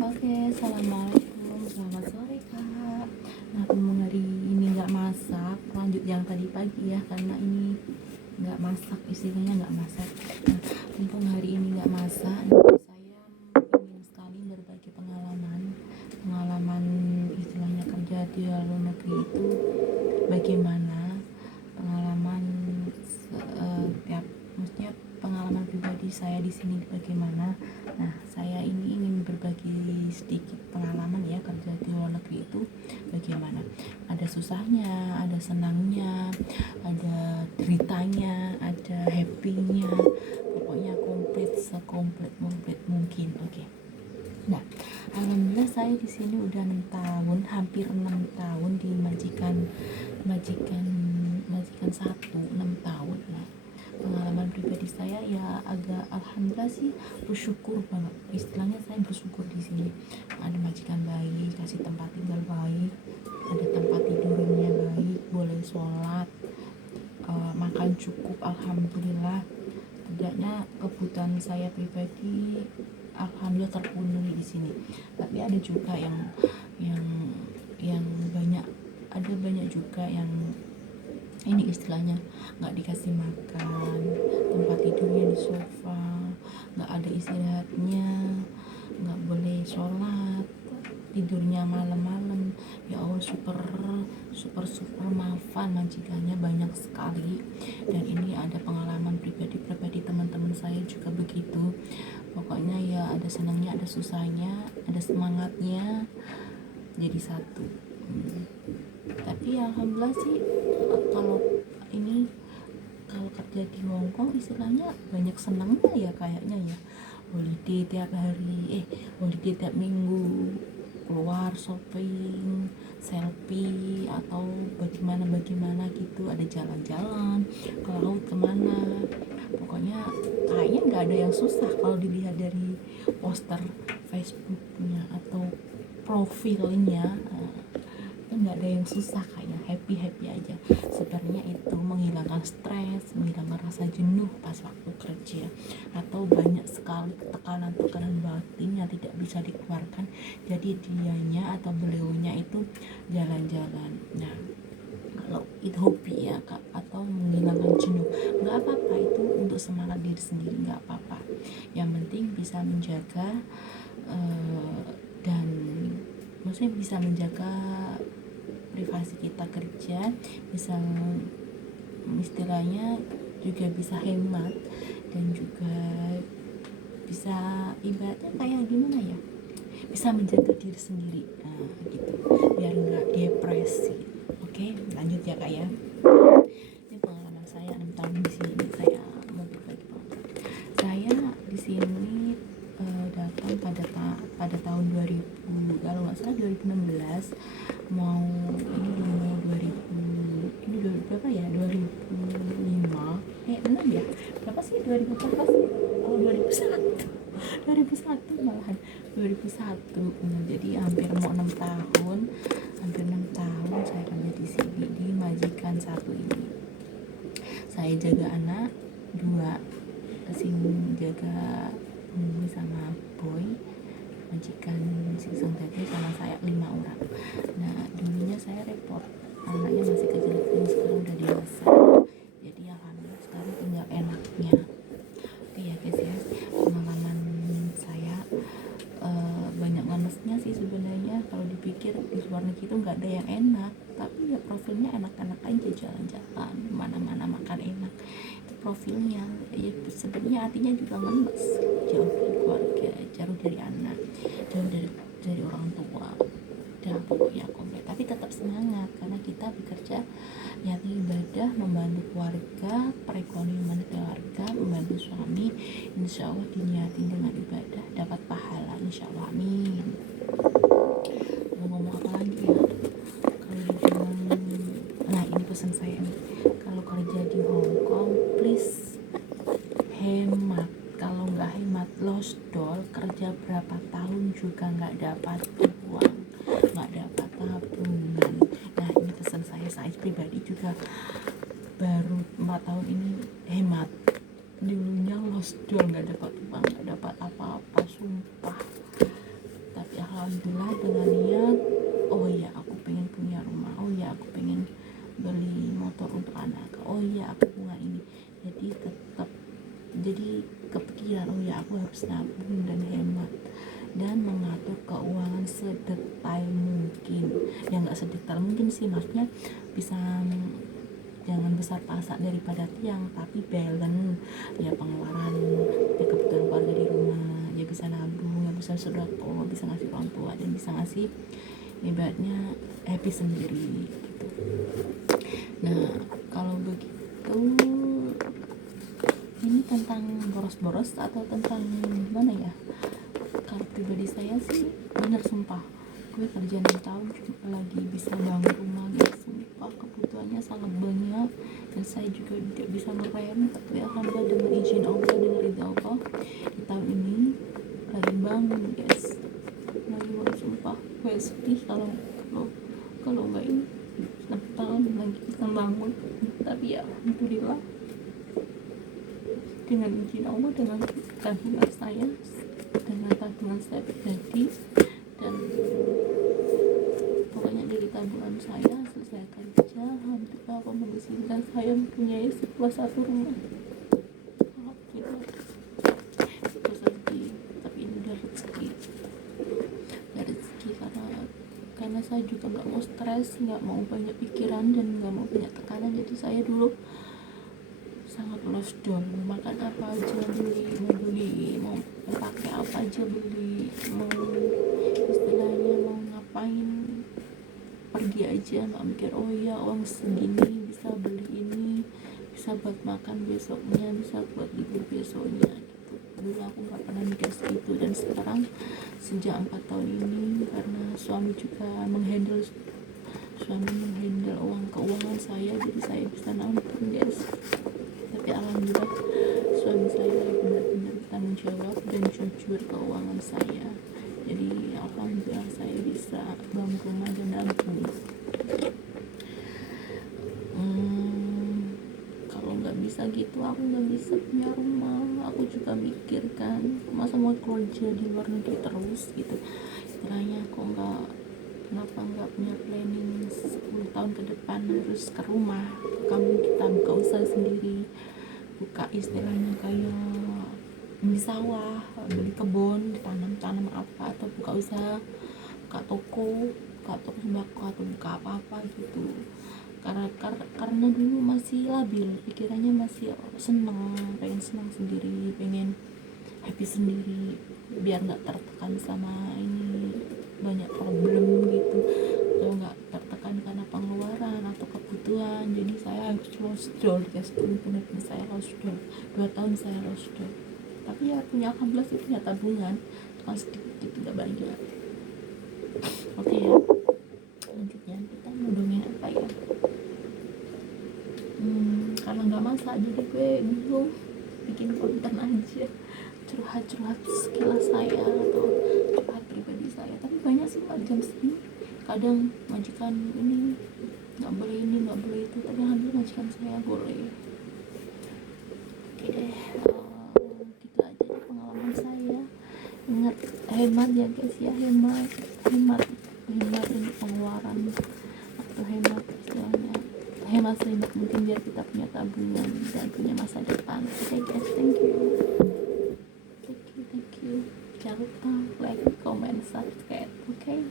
Oke, assalamualaikum, selamat sore kak. Nah, mumpung hari ini nggak masak, lanjut yang tadi pagi ya, karena ini nggak masak, istilahnya nggak masak. Nah, mumpung hari ini nggak masak, saya ingin sekali berbagi pengalaman istilahnya kerja di luar negeri itu bagaimana, pengalaman tiap maksudnya pengalaman pribadi saya di sini bagaimana. Nah, saya ini ingin berbagi sedikit pengalaman ya, kerja di luar negeri itu bagaimana. Ada susahnya, ada senangnya, ada deritanya, ada happy-nya. Pokoknya sekomplit mungkin. Oke. Nah, alhamdulillah saya di sini udah 6 tahun, hampir 6 tahun di majikan satu, 6 tahun. Nah, pengalaman pribadi saya ya agak alhamdulillah sih, bersyukur banget, istilahnya saya bersyukur di sini. Ada majikan baik, kasih tempat tinggal baik, ada tempat tidurnya baik, boleh sholat, makan cukup, alhamdulillah. Tidaknya kebutuhan saya pribadi alhamdulillah terpenuhi di sini. Tapi ada juga yang banyak juga yang ini istilahnya nggak dikasih makan, tempat tidurnya di sofa, nggak ada istirahatnya, nggak boleh sholat, tidurnya malam-malam. Ya Allah, super maafan, majikannya banyak sekali. Dan ini ada pengalaman pribadi teman-teman saya juga begitu. Pokoknya ya ada senangnya, ada susahnya, ada semangatnya jadi satu. Tapi alhamdulillah sih, kalau kerja di Hongkong istilahnya banyak senangnya ya kayaknya ya. Holiday tiap hari, holiday tiap minggu, keluar shopping, selfie, atau bagaimana gitu, ada jalan-jalan ke laut kemana. Pokoknya kayaknya nggak ada yang susah kalau dilihat dari poster Facebooknya atau profilnya. Nggak ada yang susah, kayak happy aja. Sebenarnya itu menghilangkan stres, menghilangkan rasa jenuh pas waktu kerja, atau banyak sekali tekanan batin yang tidak bisa dikeluarkan. Jadi dianya atau beliaunya itu jalan-jalan. Nah, kalau itu hobi ya kak, atau menghilangkan jenuh, nggak apa-apa, itu untuk semangat diri sendiri, nggak apa-apa. Yang penting bisa menjaga dan maksudnya bisa menjaga privasi kita kerja, bisa istilahnya juga bisa hemat, dan juga bisa ibaratnya kayak gimana ya, bisa menjaga diri sendiri. Nah, gitu, biar nggak depresi. Oke, lanjut ya kak ya. Ini pengalaman saya 6 tahun di sini. Saya mau berbagi pengalaman saya di sini. Datang pada tahun 2000, kalau nggak salah 2016, mau ini 2000, ini berapa ya, 2005, 6 ya, berapa sih, 2014 sih, oh 2001 malahan, 2001. Jadi hampir mau 6 tahun, saya kerja di sini di majikan satu ini. Saya jaga anak 2, kesini jaga Mimi sama Boy, majikan Sing tadi sama saya 5 orang. Nah, dulunya saya repot, anaknya masih kecil-kecil, sekarang udah dewasa. Jadi alhamdulillah sekarang tinggal enaknya. Oke ya guys ya, pengalaman saya banyak ngamesnya sih sebenarnya. Kalau dipikir di luar negeri itu nggak ada yang enak, tapi ya profilnya enak-enak aja, jalan-jalan mana-mana makan enak, itu profilnya. Ya sebenarnya artinya juga ngemes, jauh dari keluarga, jauh dari anak, jauh dari orang tua, dan pokoknya komplit. Tapi tetap semangat karena kita bekerja niat ibadah, membantu keluarga, perekonomian keluarga, membantu suami. Insya Allah diniatin dengan ibadah dapat pahala, insya Allah, amin. Mau ngomong apa lagi ya, kalau dibilang, nah ini pesan saya nih, kalau kerja di Hongkong please hemat. Kalau nggak hemat, lost doll, kerja berapa tahun juga nggak dapat uang, nggak dapat tabungan. Nah ini pesan saya pribadi juga baru 4 tahun ini hemat. Dulunya lost doll, nggak dapat uang, nggak dapat apa-apa, sumpah. Tapi alhamdulillah dengan niat, oh ya aku pengen punya rumah, oh ya aku pengen beli motor untuk anak, oh ya aku punya ini. Jadi tetap jadi kepikiran, oh ya aku harus nabung dan hemat dan mengatur keuangan sedetail mungkin. Ya nggak sedetail mungkin sih, maksudnya bisa jangan besar-pasak daripada tiang, tapi balance ya, pengeluaran ya, kebutuhan keluarga di rumah ya, bisa nabung ya, bisa sedekah, bisa ngasih orang tua, dan bisa ngasih ibaratnya happy sendiri gitu. Nah kalau begitu, ini tentang boros-boros atau tentang gimana ya? Kalau pribadi saya sih bener, sumpah gue kerja 6 tahun cuma lagi bisa bangun rumah guys, sumpah kebutuhannya sangat banyak dan saya juga tidak bisa ngerem, tapi alhamdulillah dengan izin Allah, dengan ridha Allah, di tahun ini lagi bangun guys, lagi bangun, sumpah gue sedih kalau nggak ini 6 tahun lagi bisa bangun, tapi ya alhamdulillah dengan izin Allah, dengan tabungan saya pribadi, dan pokoknya dari tabungan saya selesai kerja, alhamdulillah Allah mengizinkan saya mempunyai sebuah satu rumah. Alhamdulillah itu sedih, tapi ini udah rezeki karena saya juga nggak mau stres, nggak mau banyak pikiran, dan nggak mau banyak tekanan. Jadi saya dulu sangat lost down, makan apa aja beli, mau pakai apa aja beli, mau istilahnya mau ngapain pergi aja, nggak mikir oh ya uang segini bisa beli ini, bisa buat makan besoknya, bisa buat libur besoknya gitu. Dulu aku nggak pernah mikir segitu, dan sekarang sejak 4 tahun ini karena suami juga menghandle uang keuangan saya, jadi saya bisa nabung guys. Tapi alhamdulillah suami saya benar-benar bertanggung jawab dan jujur keuangan saya, jadi alhamdulillah saya bisa bangun rumah dan nabung. Kalau nggak bisa gitu, aku nggak bisa punya rumah. Aku juga mikirkan masa mau kerja di luar negeri terus gitu, istilahnya aku kenapa nggak punya planning 10 tahun ke depan harus ke rumah, kita buka usaha sendiri, buka istilahnya kayak di sawah, beli kebun, tanam apa, atau buka usaha, buka toko sembako, atau buka apa-apa gitu. Karena dulu masih labil pikirannya, masih pengen senang sendiri, pengen happy sendiri, biar nggak tertekan sama ini banyak problem gitu, atau nggak tertekan karena pengeluaran atau kebutuhan. Jadi saya harus lost down guys, benar-benar saya lost down 2 tahun saya lost down. Tapi ya punya alhamdulillah sih, punya tabungan kan sedikit, tidak banyak. Oke ya, selanjutnya kita mau dongeng apa ya? Karena nggak masak jadi gue bingung bikin konten aja, curhat sekilas saya atau curhat pribadi saya. Tapi banyak sih Pak jam segini, kadang majikan ini nggak boleh ini, nggak boleh itu, tapi alhamdulillah majikan saya boleh. Oke deh, gitu aja deh pengalaman saya. Ingat hemat ya guys ya, hemat ini pengeluaran, atau hemat istilahnya hemat sehemat mungkin biar kita punya tabungan dan punya masa depan. Oke guys, thank you, jangan lupa like, comment, subscribe. Okay.